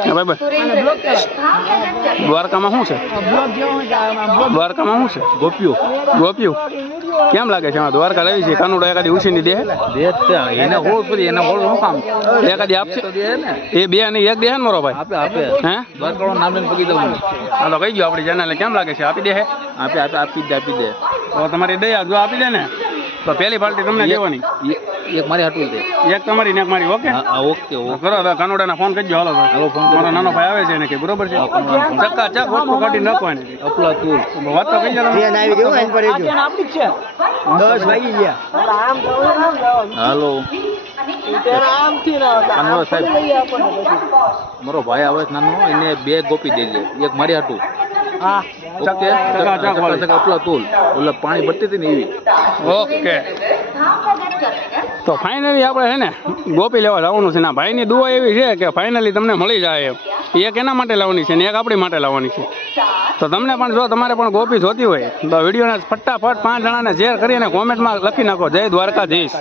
ભાઈ દ્વારકામાં શું છે? દ્વારકામાં શું છે? ગોપીઓ. ગોપીઓ કેમ લાગે છે? દ્વારકા રહી છે કાનુડો એકાદી ઉછીની દે એને હોળ કરી એને હોળ શું કામ એકાદી આપશે એ બે અને એક દે ને મારો ભાઈ આપે આપે હે દ્વારકા નામ લઈને પગી દઉં હા તો કહી ગયો આપણી ચેનલ કેમ લાગે છે? આપી દે હે આપે આપે આપી દે આપી દે તો તમારી દયા જો આપી દે ને તો પહેલી પાર્ટી તમને દેવાની એક મારી હાટું દે એક તમારી ને એક મારી ઓકે ઓકે કરો હવે કાનુડાને ફોન કરજો હાલો ભાઈ હાલો ફોન મારો નાનો ભાઈ આવે છે ને કે બરોબર છે ચક્કા ચક વસ્તુ કાઢી નાખવાની અપલા તું વાત તો કહી જાય ટ્રેન આવી ગયો એન પર આ ટ્રેન આપણી જ છે 10 વાગી ગયા હાલો આમથી ના કાનુડા સાહેબ મારો ભાઈ આવે છે નાનો એને બે ગોપી દેજે એક મારી હાટું હા ઓકે ચકા અપલા તું ઓલા પાણી ભરતી હતી ને એવી ઓકે તો ફાઇનલી આપણે છે ને ગોપી લેવા જવાનું છે ને ભાઈની દુઆ એવી છે કે ફાઇનલી તમને મળી જાય એક એના માટે લાવવાની છે ને એક આપણી માટે લાવવાની છે તો તમને પણ જો તમારે પણ ગોપી જોતી હોય તો વિડીયોને ફટાફટ 5 જણાને શેર કરી અને કોમેન્ટમાં લખી નાખો જય દ્વારકાધીશ